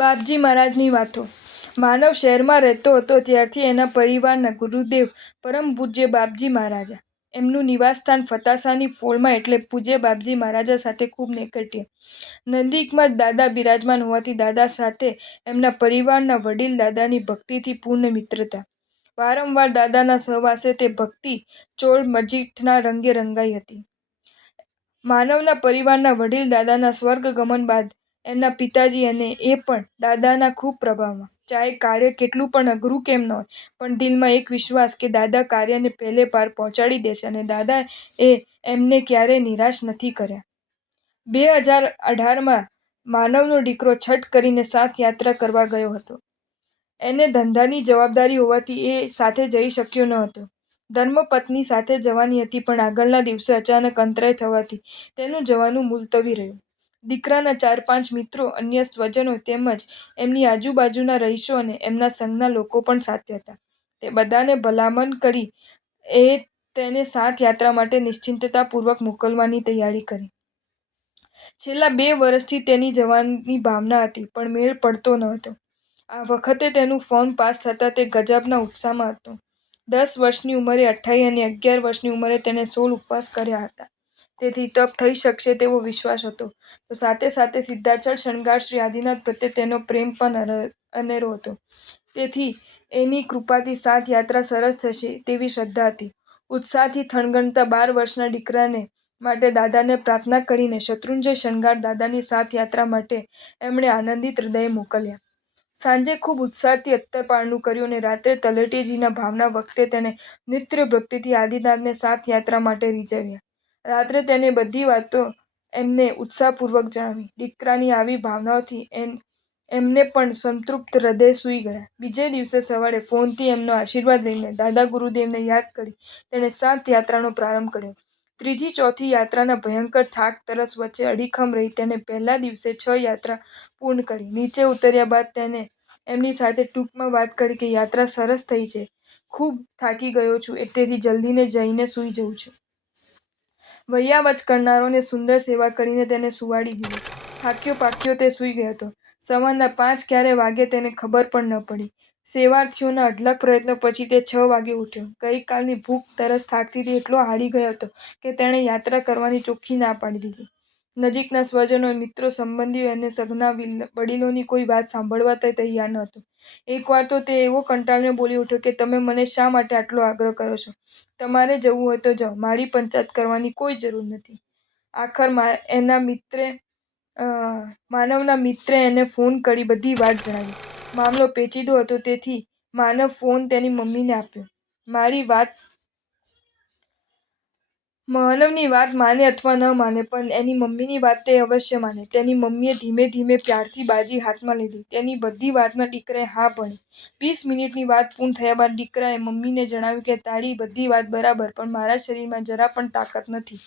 બાપજી મહારાજની વાતો. માનવ શહેરમાં રહેતો હતો ત્યારથી એના પરિવારના ગુરુદેવ પરમ પૂજ્ય બાપજી મહારાજા. એમનું નિવાસસ્થાન ફતાસાની ફોળમાં એટલે પૂજ્ય બાપજી મહારાજા સાથે ખૂબ નિકટે. નજીકમાં જ દાદા બિરાજમાન હોવાથી દાદા સાથે એમના પરિવારના વડીલ દાદાની ભક્તિથી પૂર્ણ મિત્રતા. વારંવાર દાદાના સહવાસે તે ભક્તિ ચોળ મજીઠના રંગે રંગાઈ હતી. માનવના પરિવારના વડીલ દાદાના સ્વર્ગગમન બાદ એમના પિતાજી અને એ પણ દાદાના ખૂબ પ્રભાવમાં. ચાહે કાર્ય કેટલું પણ અઘરું કેમ ન હોય, પણ દિલમાં એક વિશ્વાસ કે દાદા કાર્યને પહેલે પાર પહોંચાડી દેશે અને દાદા એમને ક્યારેય નિરાશ નથી કર્યા. 2018માં માનવનો દીકરો છઠ કરીને સાથ યાત્રા કરવા ગયો હતો. એને ધંધાની જવાબદારી હોવાથી એ સાથે જઈ શક્યો ન હતો. ધર્મપત્ની સાથે જવાની હતી પણ આગળના દિવસે અચાનક અંતરાય થવાથી તેનું જવાનું મુલતવી રહ્યું. દીકરાના 4-5 મિત્રો, અન્ય સ્વજનો તેમજ એમની આજુબાજુના રહીશો અને એમના સંઘના લોકો પણ સાથે હતા. તે બધાને ભલામણ કરી તેને સાથ યાત્રા માટે નિશ્ચિંતતાપૂર્વક મોકલવાની તૈયારી કરી. છેલ્લા 2 વર્ષથી તેની જવાની ભાવના હતી પણ મેળ પડતો ન હતો. આ વખતે તેનું ફોર્મ પાસ થતાં તે ગજબના ઉત્સાહમાં હતો. 10 વર્ષની ઉંમરે 28 અને 11 વર્ષની ઉંમરે તેણે 16 ઉપવાસ કર્યા હતા. તેથી તપ થઈ શકશે તેવો વિશ્વાસ હતો. તો સાથે સાથે સિદ્ધાચળ શણગાર શ્રી આદિનાથ પ્રત્યે તેનો પ્રેમ પણ અનેરો હતો. તેથી એની કૃપાથી સાથ યાત્રા સરસ થશે તેવી શ્રદ્ધા હતી. ઉત્સાહથી થનગનતા 12 વર્ષના દીકરાને માટે દાદાને પ્રાર્થના કરીને શત્રુંજય શણગાર દાદાની સાથ યાત્રા માટે એમણે આનંદિત હૃદયે મોકલ્યા. સાંજે ખૂબ ઉત્સાહથી અત્તરપારણું કર્યું અને રાત્રે તલેટીજીના ભાવના વખતે તેણે નિત્ય ભક્તિથી આદિનાથને સાથ યાત્રા માટે રીઝવ્યા. રાત્રે તેની બધી વાતો એમને ઉત્સાહપૂર્વક જણાવી. દીકરાની આવી ભાવનાઓથી એમને પણ સંતૃપ્ત હૃદયે સૂઈ ગયા. બીજે દિવસે સવારે ફોનથી એમનો આશીર્વાદ લઈને દાદા ગુરુદેવને યાદ કરી તેણે સાથ યાત્રાનો પ્રારંભ કર્યો. ત્રીજી ચોથી યાત્રાના ભયંકર થાક તરસ વચ્ચે અડીખમ રહી તેણે પહેલા દિવસે 6 યાત્રા પૂર્ણ કરી. નીચે ઉતર્યા બાદ તેણે એમની સાથે ટૂંકમાં વાત કરી કે યાત્રા સરસ થઈ છે, ખૂબ થાકી ગયો છું તેથી જલ્દીને જઈને સૂઈ જઉં છું. વૈયાવચ કરનારોને સુંદર સેવા કરીને તેને સુવાડી દીધો. થાક્યો પાક્યો તે સૂઈ ગયો હતો. સવારના 5 ક્યારે વાગ્યા તેને ખબર પણ ન પડી. સેવાર્થીઓના અઢળક પ્રયત્નો પછી તે 6 વાગે ઉઠ્યો. ગઈકાલની ભૂખ તરસ થાકથી તે એટલો હારી ગયો હતો કે તેણે યાત્રા કરવાની ચોખ્ખી ના પાડી દીધી. નજીકના સ્વજનો, મિત્રો, સંબંધીઓ અને સઘના વડીલોની કોઈ વાત સાંભળવા તે તૈયાર ન હતો. એકવાર તો તે એવો કંટાળીને બોલી ઉઠ્યો કે તમે મને શા માટે આટલો આગ્રહ કરો છો? તમારે જવું હોય તો જાઓ, મારી પંચાયત કરવાની કોઈ જરૂર નથી. આખર માનવના મિત્રે એને ફોન કરી બધી વાત જણાવી. મામલો પેચીદો હતો તેથી માનવ ફોન તેની મમ્મીને આપ્યો. માનવની વાત માને અથવા ન માને પણ એની મમ્મીની વાત તે અવશ્ય માને. તેની મમ્મીએ ધીમે ધીમે પ્યારથી બાજી હાથમાં લીધી. તેની બધી વાતમાં દીકરાએ હા ભળી. 20 મિનિટની વાત પૂર્ણ થયા બાદ દીકરાએ મમ્મીને જણાવ્યું કે તારી બધી વાત બરાબર પણ મારા શરીરમાં જરા પણ તાકાત નથી.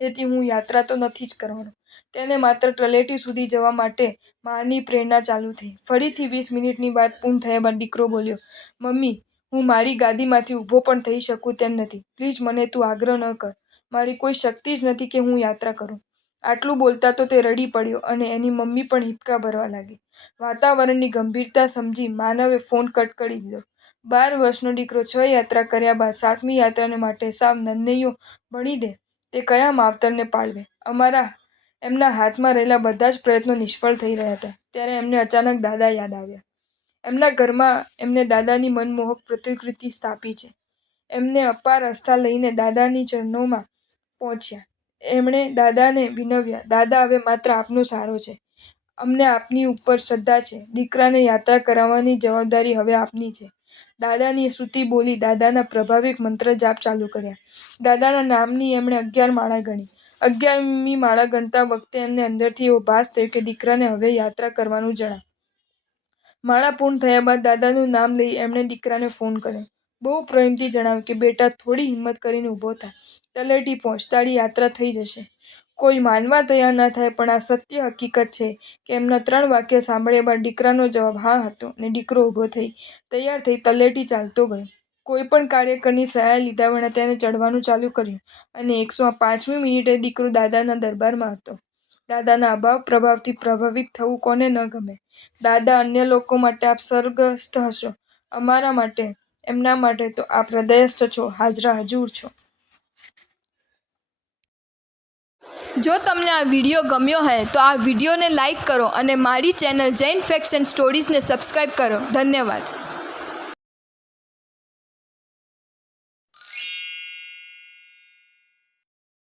તેથી હું યાત્રા તો નથી જ કરવાનો. તેને માત્ર તલેટી સુધી જવા માટે માની પ્રેરણા ચાલુ થઈ. ફરીથી 20 મિનિટની વાત પૂર્ણ થયા બાદ દીકરો બોલ્યો, મમ્મી, હું મારી ગાદીમાંથી ઊભો પણ થઈ શકું તેમ નથી. પ્લીઝ મને તું આગ્રહ ન કર. મારી કોઈ શક્તિ જ નથી કે હું યાત્રા કરું. આટલું બોલતા તો તે રડી પડ્યો અને એની મમ્મી પણ હિંચકા ભરવા લાગી. વાતાવરણની ગંભીરતા સમજી માનવે ફોન કટ કરી દીધો. 12 વર્ષનો દીકરો 6 યાત્રા કર્યા બાદ 7મી યાત્રા માટે સાવ નન્નૈયો ભણી દે તે કયા માવતરને પાળવે? એમના હાથમાં રહેલા બધા જ પ્રયત્નો નિષ્ફળ થઈ રહ્યા હતા. ત્યારે એમને અચાનક દાદા યાદ આવ્યા. એમના ઘરમાં એમને દાદાની મનમોહક પ્રતિકૃતિ સ્થાપી છે. એમને અપાર આસ્થા લઈને દાદાની ચરણોમાં પહોંચ્યા. એમણે દાદાને વિનવ્યા, દાદા હવે માત્ર આપનો સહારો છે. અમને આપની ઉપર શ્રદ્ધા છે. દીકરાને યાત્રા કરાવવાની જવાબદારી હવે આપની છે. દાદાની સ્તુતિ બોલી દાદાના પ્રભાવી મંત્ર જાપ ચાલુ કર્યા. દાદાના નામની એમણે 11 માળા ગણી. 11મી માળા ગણતા વખતે એમને અંદરથી એવો ભાસ થયો કે દીકરાને હવે યાત્રા કરવાનું જણાય. માળા પૂર્ણ થયા બાદ દાદાનું નામ લઈ એમણે દીકરાને ફોન કર્યો. બહુ પ્રેમથી જણાવ્યું કે બેટા થોડી હિંમત કરીને ઊભો થા. તલેટી પહોંચ, તારી યાત્રા થઈ જશે. કોઈ માનવા તૈયાર ન થાય પણ આ સત્ય હકીકત છે કે એમના 3 વાક્ય સાંભળ્યા બાદ દીકરાનો જવાબ હા હતો અને દીકરો ઊભો થઈ, તૈયાર થઈ તલેટી ચાલતો ગયો. કોઈ પણ કાર્યકરની સહાય લીધા વિના તેણે ચઢવાનું ચાલુ કર્યું અને 105મી મિનિટે દીકરો દાદાના દરબારમાં હતો. દાદાના અભાવ પ્રભાવથી પ્રભાવિત થવું કોને ન ગમે? દાદા, અન્ય લોકો માટે આપ સ્વર્ગસ્થ હશો, અમારા માટે, એમના માટે તો આપ હૃદયસ્થ છો, હાજરા હજૂર છો. જો તમને આ વિડીયો ગમ્યો હોય તો આ વિડીયોને લાઈક કરો અને મારી ચેનલ જૈન ફેક્ટ્સ એન્ડ સ્ટોરીઝને સબસ્ક્રાઈબ કરો. ધન્યવાદ.